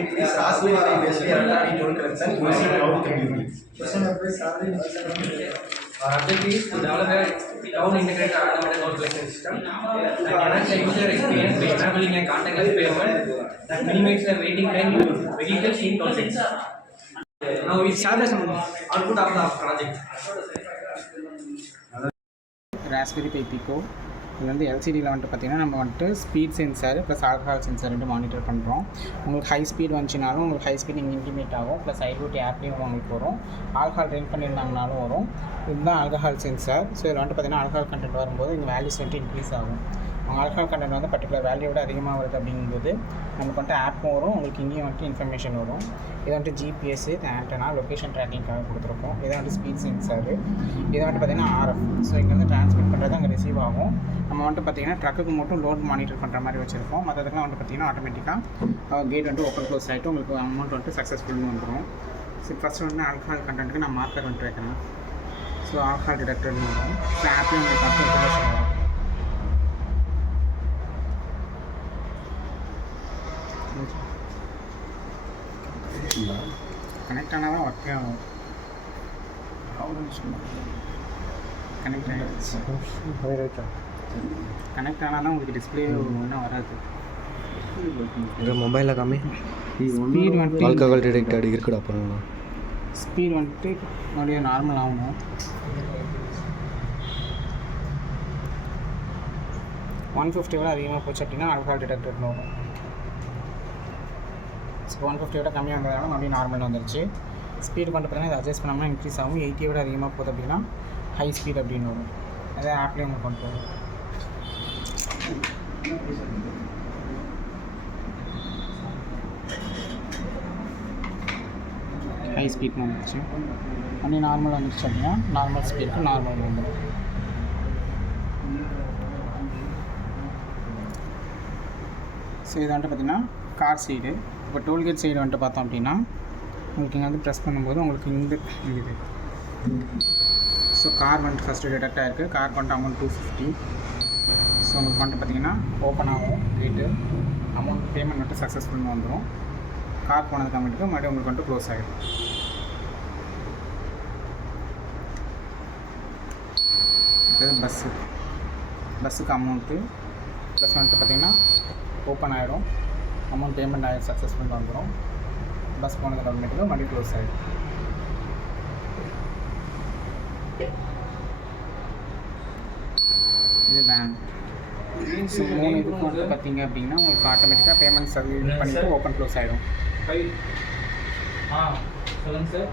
increase basically we don't concern using cloud computing. Our objective is to develop a cloud integrated automated workflow system that enhance the user experience by enabling a contactless payment that minimizes the waiting time in vehicles in toll sets. Now we start the output of the project. Raspberry Pi Pico. இதில் வந்து எல்சிடியில் வந்துட்டு பார்த்திங்கன்னா நம்ம வந்துட்டு speed sensor plus alcohol sensor ரெண்டு monitor பண்ணுறோம். உங்களுக்கு high speed வந்துச்சுனாலும் உங்களுக்கு ஹை ஸ்பீட் இங்கே இன்டிமேட் ஆகும். ப்ளஸ் ஐஓடி ஆப்லேயும் உங்களுக்கு வரும். ஆல்கஹால் ட்ரிங்க் பண்ணியிருந்தாங்கனாலும் வரும். இதுதான் ஆல்கஹால் சென்சார். ஸோ இதில் வந்துட்டு பார்த்திங்கன்னா ஆல்கஹால் கண்டென்ட் வரும்போது இங்கே வேல்யூஸ் வந்துட்டு இன்க்ரீஸ் ஆகும். அவங்க ஆல்கஹால் கண்டென்ட் வந்து பர்டிகுலர் வேல்யூவோட அதிகமாக வருது அப்படிங்கும்போது நமக்கு வந்துட்டு ஆப்பும் வரும். உங்களுக்கு இங்கேயும் வந்துட்டு இன்ஃபர்மேஷன் வரும். இதை வந்துட்டு ஜிபிஎஸ், இது ஆண்டனா, லொக்கேஷன் ட்ராக்கிங்காக கொடுத்துருக்கோம். இதை வந்துட்டு ஸ்பீட் சென்சாரு. இதை வந்துட்டு பார்த்திங்கன்னா ஆர்எஃப். ஸோ இங்கே வந்து ட்ரான்ஸ்மிட் பண்ணுறது அங்கே ரிசீவ் ஆகும். நம்ம வந்துட்டு பார்த்திங்கன்னா ட்ரக்குக்கு மட்டும் லோட் மானிட்டர் பண்ணுற மாதிரி வச்சுருக்கோம். மற்றதுக்கெலாம் வந்துட்டு பார்த்திங்கன்னா ஆட்டோமேட்டிக்காக கேட் வந்துட்டு ஓப்பன் க்ளோஸ் ஆகிட்டு உங்களுக்கு அமௌண்ட் வந்துட்டு சக்ஸஸ்ஃபுல்னு வந்துடும். ஸோ ஃபஸ்ட்டு வந்து ஆல்கஹால் கண்டென்ட்டுக்கு நான் மார்க்கர் வந்துட்டு வைக்கணும். ஸோ ஆல்கஹால் டிடெக்டர்னு வரும். ஸோ ஆப்லேயும் உங்களுக்கு வந்துட்டு இன்ஃபர்மேஷன் வரும். கனெக்ட் ஆனால் தான் ஒர்க்கே ஆகும். கனெக்ட் ஆகிடுச்சு. கனெக்ட் ஆனால் தான் உங்களுக்கு டிஸ்பிளே ஒன்றும் வராது. மொபைலில் காமி ஸ்பீட் வந்துட்டு ஆல்கஹால் டிடெக்டட் இருக்குடா பண்ணலாம். ஸ்பீட் வந்துட்டு மறுபடியும் நார்மல் ஆகணும். 150 விட அதிகமாக போச்சு அப்படின்னா ஆல்கஹால் டிடெக்டர்னு வரும். ஸோ 150 விட கம்மியாக வந்ததுனால மறுபடியும் நார்மல் வந்துருச்சு. ஸ்பீடு கொண்டு பார்த்தீங்கன்னா இதை அட்ஜஸ்ட் பண்ணாமல் இன்க்ரீஸ் ஆகும். 80 விட அதிகமாக போகுது அப்படின்னா ஹை ஸ்பீட் அப்படின்னு வரும். அதே ஆப்லேயும் உங்களுக்கு கொண்டு வரும். ஹை ஸ்பீட் வந்துருச்சு. அப்படி நார்மல் வந்துருச்சு அப்படின்னா நார்மல் ஸ்பீடுக்கு நார்மல் வந்துடும். ஸோ இது வந்துட்டு பார்த்திங்கன்னா கார் சைடு. இப்போ டோல்கேட் சைடு வந்துட்டு பார்த்தோம் அப்படின்னா உங்களுக்கு இங்கே வந்து ப்ரெஸ் பண்ணும்போது உங்களுக்கு இந்த இது ஸோ கார் வந்துட்டு ஃபஸ்ட்டு டிடெக்ட் ஆகிருக்கு. கார் வந்துட்டு அமௌண்ட் 250. ஸோ உங்களுக்கு வந்துட்டு பார்த்திங்கன்னா ஓப்பன் ஆகும் கேட்டு. அமௌண்ட் பேமெண்ட் வந்துட்டு சக்ஸஸ்ஃபுல்னு வந்துடும். கார் போனதுக்கு அமௌண்ட்டுக்கு மறுபடியும் உங்களுக்கு வந்துட்டு க்ளோஸ் ஆகிடும். அடுத்தது பஸ்ஸுக்கு அமௌண்ட்டு ப்ளஸ் வந்துட்டு பார்த்திங்கன்னா ஓப்பன் ஆகிடும். அமௌண்ட் பேமெண்ட் ஆகி சக்ஸஸ்ஃபுல் வந்துடும். பஸ் போனதுக்கு அப்புறமேட்டுக்கு மறுபடியும் க்ளோஸ் ஆகிடும். இது வேன். ஸோ 3 இதுக்கு வந்து பார்த்திங்க அப்படின்னா உங்களுக்கு ஆட்டோமேட்டிக்காக பேமெண்ட் சர்வீஸ் பண்ணிவிட்டு ஓப்பன் க்ளோஸ் ஆகிடும். சொல்லுங்கள் சார்.